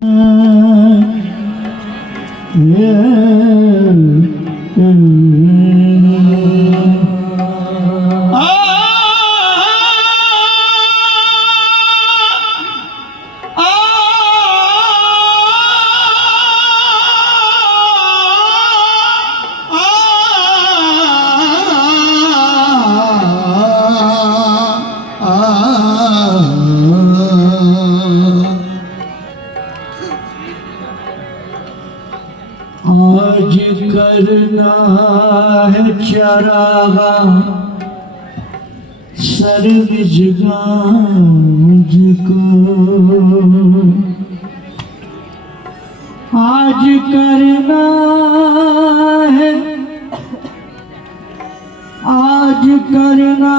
आज करना है चरागा सर्वजगा मुझको, आज करना है, आज करना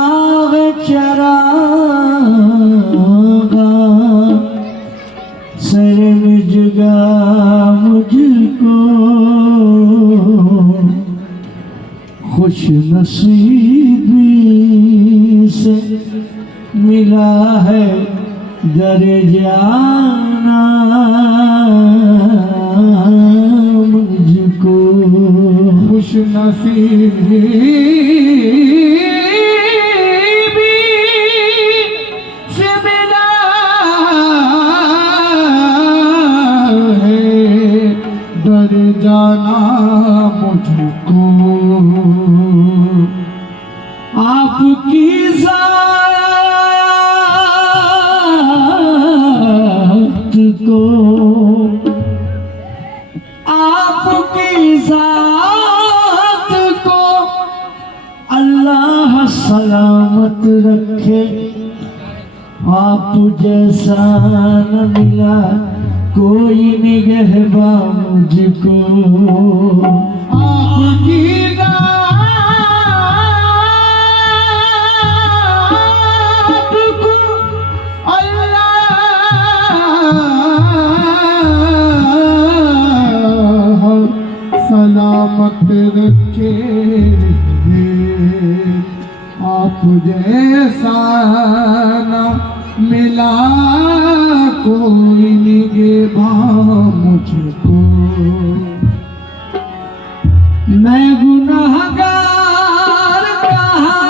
है चरागा सर्वजगा मुझको, खुश नसीबी से मिला है दर जाना मुझको, खुश नसीबी से मिला है दर जाना मुझको, आपकी ज़ात को, आपकी ज़ात को अल्लाह सलामत रखे, आप जैसा न मिला कोई निगहबा मुझको, आपकी सलामत रखे, आप जैसा न मिला कोई निगहबा मुझको, मैं गुनाहगार कहाँ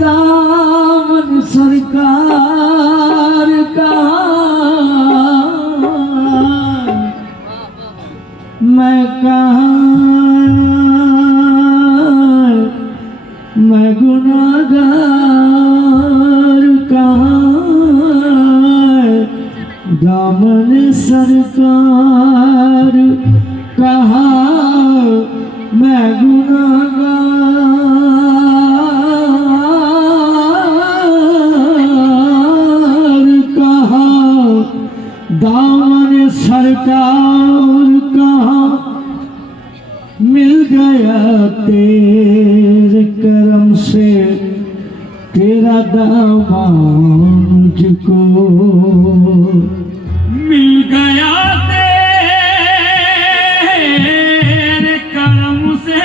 दामन सरकार कहाँ, मैं कहाँ, मैं गुनाहगार कहाँ, दामन सरकार कहाँ, मैं गुनाहगार कहाँ, दामन सरकार कहाँ, मिल गया तेरे करम से तेरा दामन मुझको, मिल गया तेरे करम से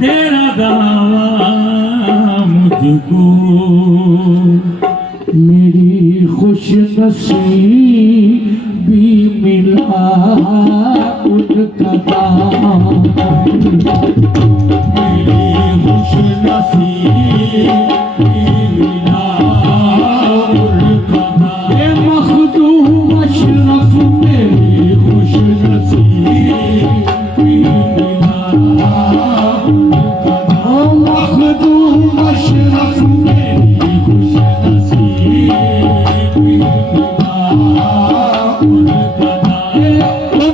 तेरा दामन मुझको, मेरी खुश नसीबी मिला उनका दामन, मेरी खुश नसीबी मिला उनका दामन, ये मखदूम अशरफ मेरी खुश नसीबी मिला उनका दामन, मखदूम अशरफ मेरी खुश नसीबी मिला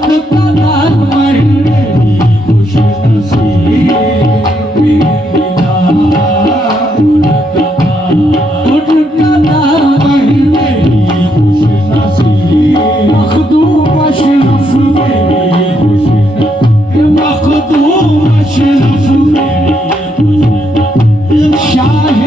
उनका दामन, मेरी खुश नसीबी मिला उनका दामन, उनका दामन मेरी खुश नसीबी, मखदूम अशरफ मेरी खुश नसीबी, मखदूम अशरफ मेरी खुश नसीबी, शाह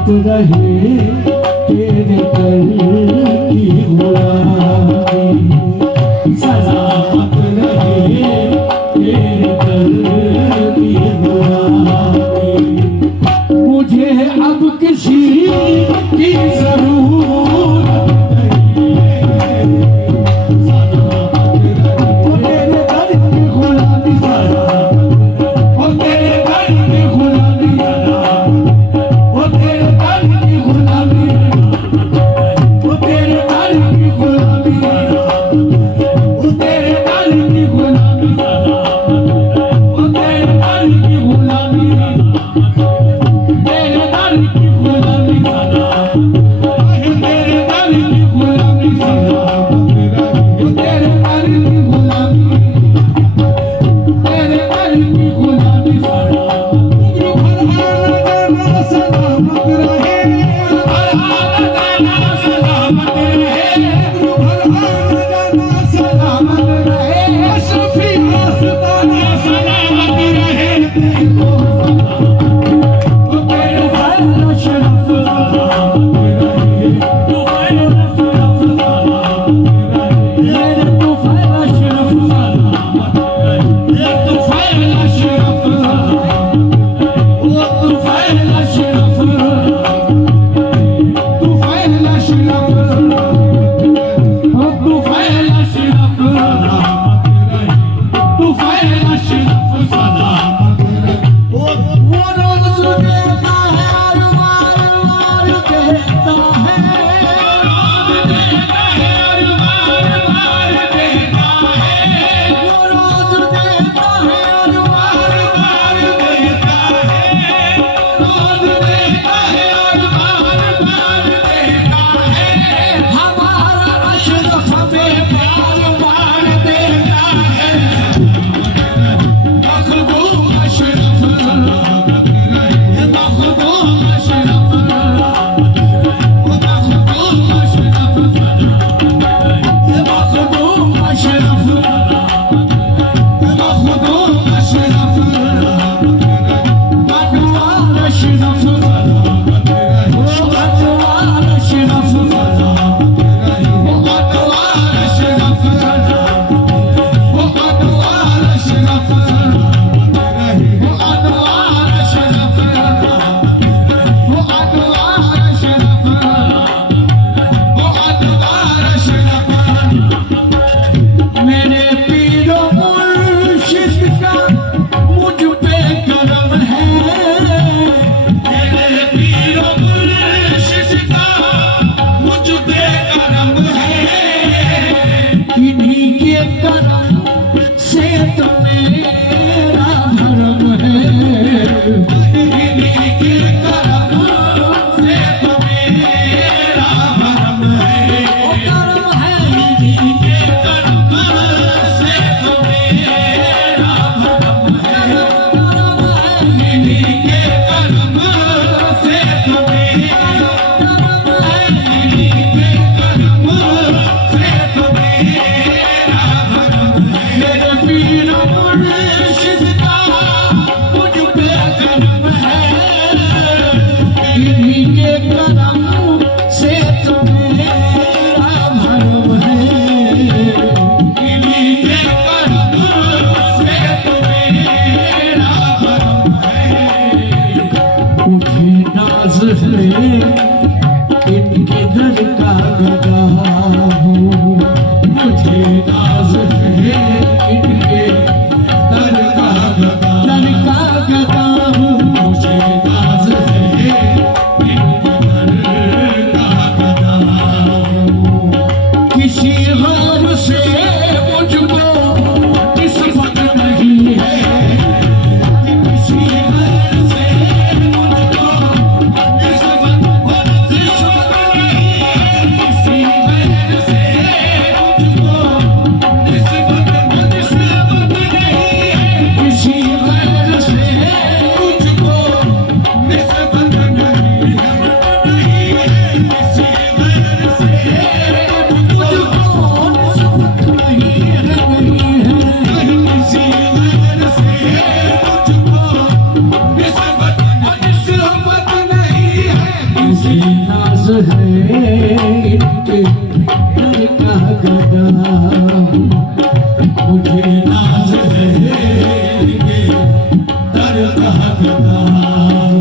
सलामत रहे तेरे दर की गुलामी, सलामत रहे तेरे दर की गुलामी। मुझे अब किसी की जरूरत नहीं है, सलामत रहे तेरे दर की गुलामी, ओ तेरे दर की गुलामी, ओ तेरे दर की गुलामी, ओ तेरे दर की गुलामी, ओ तेरे दर की गुलामी, ओ तेरे दर की गुलामी, तेरे दर की गुलामी, तेरे दर की गुलामी, तेरे दर की गुलामी, तेरे दर की गुलामी। गुरु भगवान सलामत रहे, सलामत रहे, गुरु भगवान सलामत रहे, शफी आस्ताना सलामत रहे, तेरे फैल शरफ सलामत रहे, तू फैल शरफ सलामत रहे, तू फैल शरफ सलामत रहे, तू फैल शरफ सलामत रहे, तू फैल शरफ, तू फैल शरफ, तू फैल शरफ सलामत रहे, तू फैल शरफ सलामत रहे। वो रोज देता है और बार देता है, रोज देता है और बार देता है, वो रोज देता है और बार देता है, रोज देता है और बार देता है, हमारा अशरफ में बार देता है, मखदूम अशरफ सलामत रहे, मखदूम अशरफ, मखदूम अशरफ सलामत रहे, मखदूम अशरफ, मखदूम अशरफ सलामत रहे, अनवार अशरफ सलामत रहे, अनवार अशरफ सलामत रहे, अनवार अशरफ सलामत रहे, अनवार अशरफ सलामत रहे, अनवार अशरफ सलामत रहे, अनवार अशरफ, अनवार अशरफ। मेरे पीरो मुर्शिद का मुझ पे करम है, मेरे पीरो मुर्शिद का मुझ पे करम है, इन्हीं के करम से तो मेरा भरम है, इन्हीं के करम से तो मेरा भरम है, ओ करम है इन्हीं के करम से तो मेरा भरम है, करम है इन्हीं के करम से तो मेरा करम है, इन्हीं के करम से तो मेरा भरम है। मेरे पीर मुर्शिद का मुझ पे करम है, मुझे नाज है इनके दर का हकदार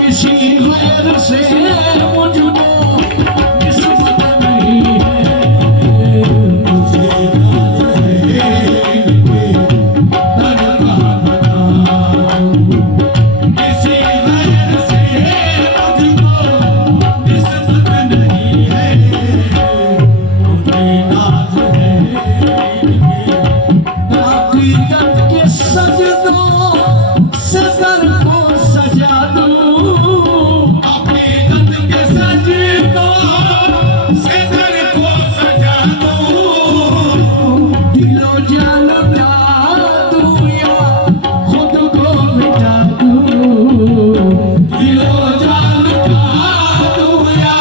किसी गैर से मुझको निस्बत नहीं है मुझे नाज है इनके दर का हकदार किसी गैर से मुझको निस्बत नहीं है मुझे नाज है हकीकत के सजदों से दर को सजा दूं हकीकत के सजदों से दर को सजा दूं दिलो जान लगा दूं या खुद को मिटा दूं दिलो जान लगा दूं या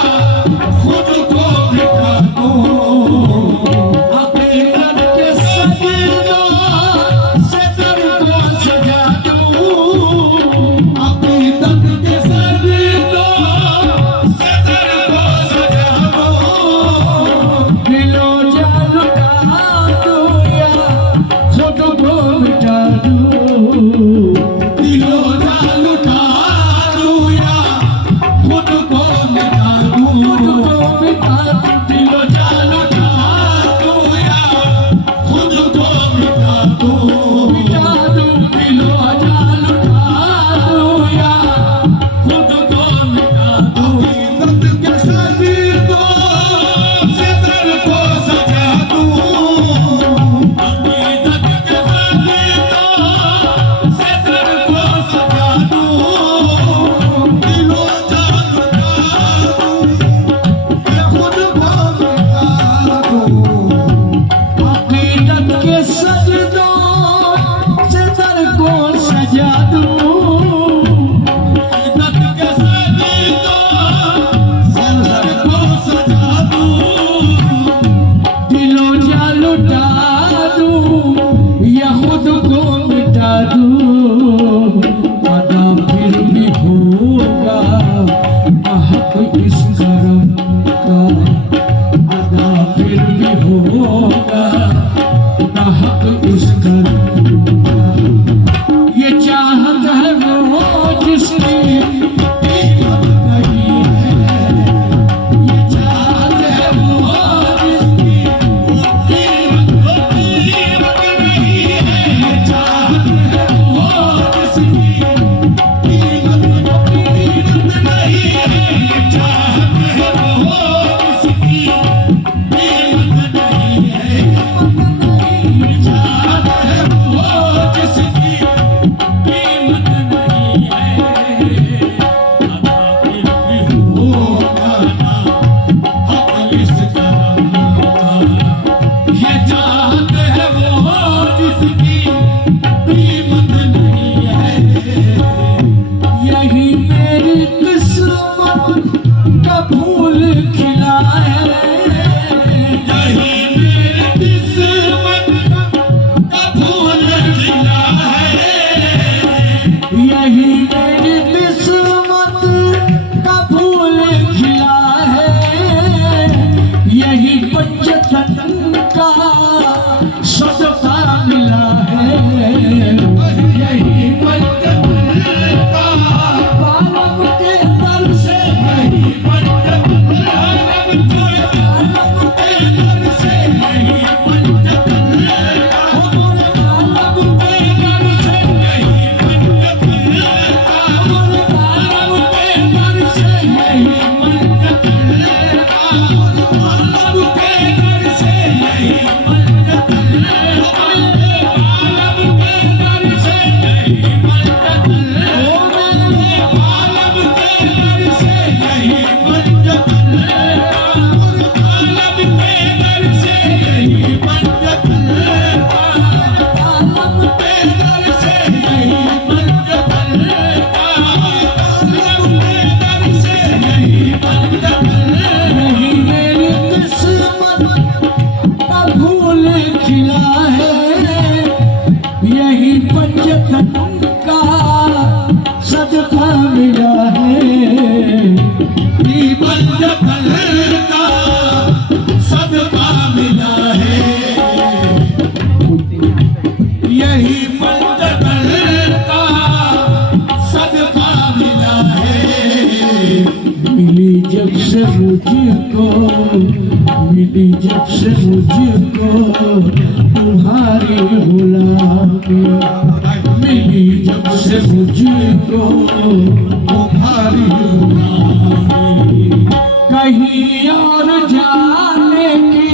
खुद को मिटा दूं हकीकत के सजदों से दर को सजा दूं हकीकत के सजदों से दर को सजा दूं दिलो जान लगा दूं या खुद को मिटा दूं दिलो जान लगा दूं या खुद को मिटा दूं दिलो जान लगा दूं या खुद को मिटा दूं दिलो जान लगा दूं या खुद को मिटा दूं हकीकत के सजदों से दर को सजा दूं हकीकत के सजदों से दर को सजा दूं दिलो जान लगा दूं या खुद को मिटा दूं हकीकत के सजदों से दर को सजा दूं हकीकत के सजदों से दर को सजा दूं दिलो जा लुटा दूं या खुद को मिटा दूं अदा फिर भी होगा हक इस करम का अदा फिर भी होगा हक इस करम का ये चाहत है वो जिसने कीमत नहीं है ये चाहत है वो जिसकी कीमत नहीं है ये चाहत है वो जिसकी कीमत नहीं है ये चाहत है वो जिसकी कीमत नहीं है ये चाहत है वो मिली जब से मुझको तुम्हारी गुलामी, मिली जब से मुझको तुम्हारी गुलामी, कहीं और जाने की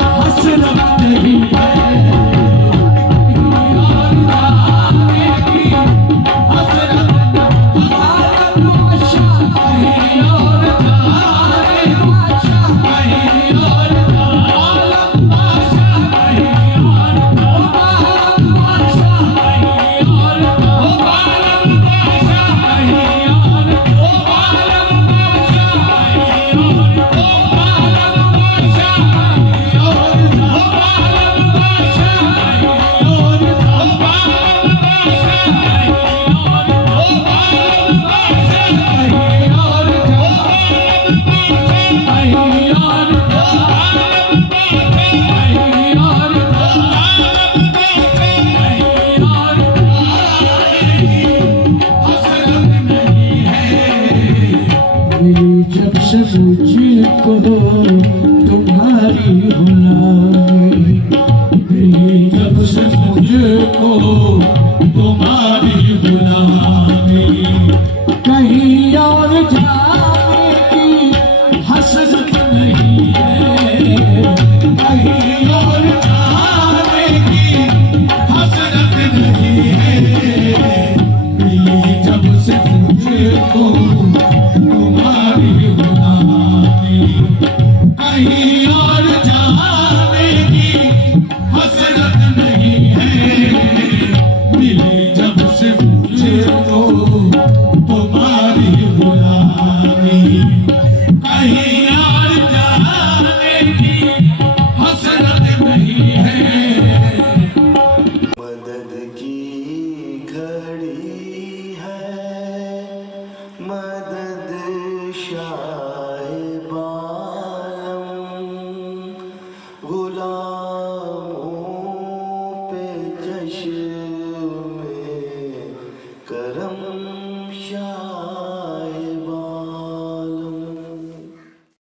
हसरत नहीं है, कहीं और जाने की हसरत जब से मुझको तुम्हारी गुलामी, मिली जब से मुझको तुम्हारी